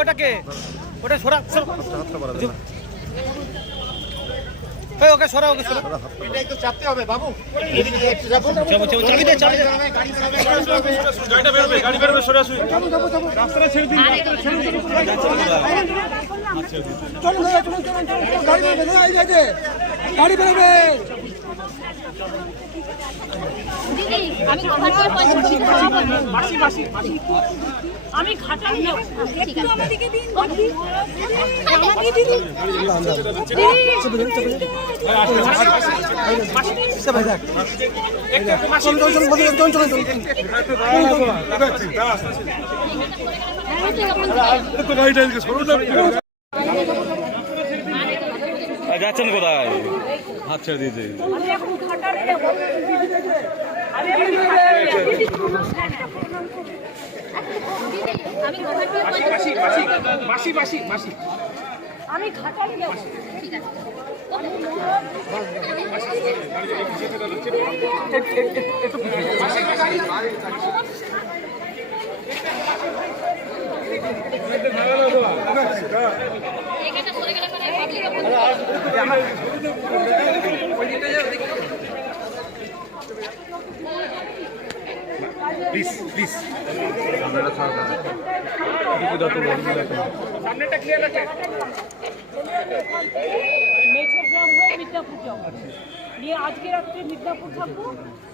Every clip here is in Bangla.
ওটাকে ওটা সরা ওকে সরা ওকে সরা এটা একটু চাপতে হবে বাবু এদিকে একটু চাপো চাবি দে গাড়িটা বেরোবে গাড়ি বেরোবে সরে আসুন রাস্তাটা ছেড়ে দিন চলো গাড়ি বেরোবে এই যে গাড়ি বেরোবে দিদি আমি আমি ঘাটাই যাব একটু আমাদেরকে দিন আমাকে দিন যাচ্ছেন কোথায়? হাত ছেড়ে দিয়েছে। আমি ঘাটালে যাব ঠিক আছে প্লিজ প্লিজ সামনেটা ক্লিয়ার আছে মেঘগ্রাম হয়ে মিদনাপুর যাবো নিয়ে আজকে রাত্রে মিদনাপুর থাকবো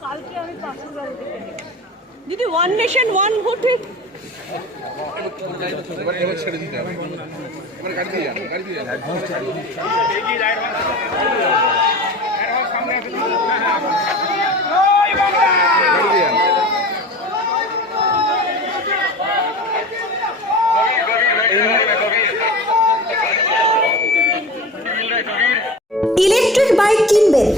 কালকে আমি পাঁচুর দিদি ওয়ান নেশন ওয়ান ভোট ছেড়ে দিতে হবে গাড়ি দিয়ে যান গাড়ি দিয়ে ইলেকট্রিক বাইক কিনবেন,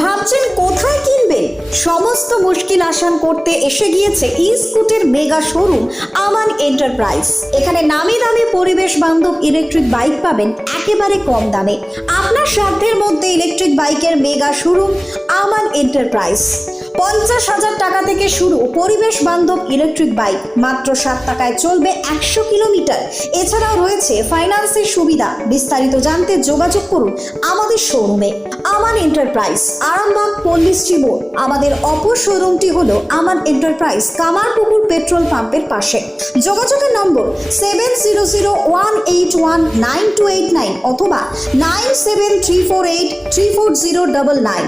ভাবছেন কোথায় কিনবেন? সমস্ত মুশকিল আসান করতে এসে গিয়েছে ই-স্কুটের মেগা শোরুম আমান এন্টারপ্রাইজ। এখানে নামি দামি পরিবেশ বান্ধব ইলেকট্রিক বাইক পাবেন একেবারে কম দামে। আপনার সাধ্যের মধ্যে ইলেকট্রিক বাইকের মেগা শোরুম আমান এন্টারপ্রাইজ। 50,000 টাকা থেকে শুরু পরিবেশ বান্ধব ইলেকট্রিক বাইক, মাত্র 7 টাকায় চলবে 100 কিলোমিটার। এছাড়াও রয়েছে ফাইন্যান্সের সুবিধা। বিস্তারিত জানতে যোগাযোগ করুন আমাদের শোরুমে আমান এন্টারপ্রাইজ, আরামবাগ পল্লী শ্রীপুর। আমাদের অপর শোরুমটি হলো আমান এন্টারপ্রাইজ, কামারপুকুর পেট্রোল পাম্পের পাশে। যোগাযোগের নম্বর 7001819289 অথবা 9734834099।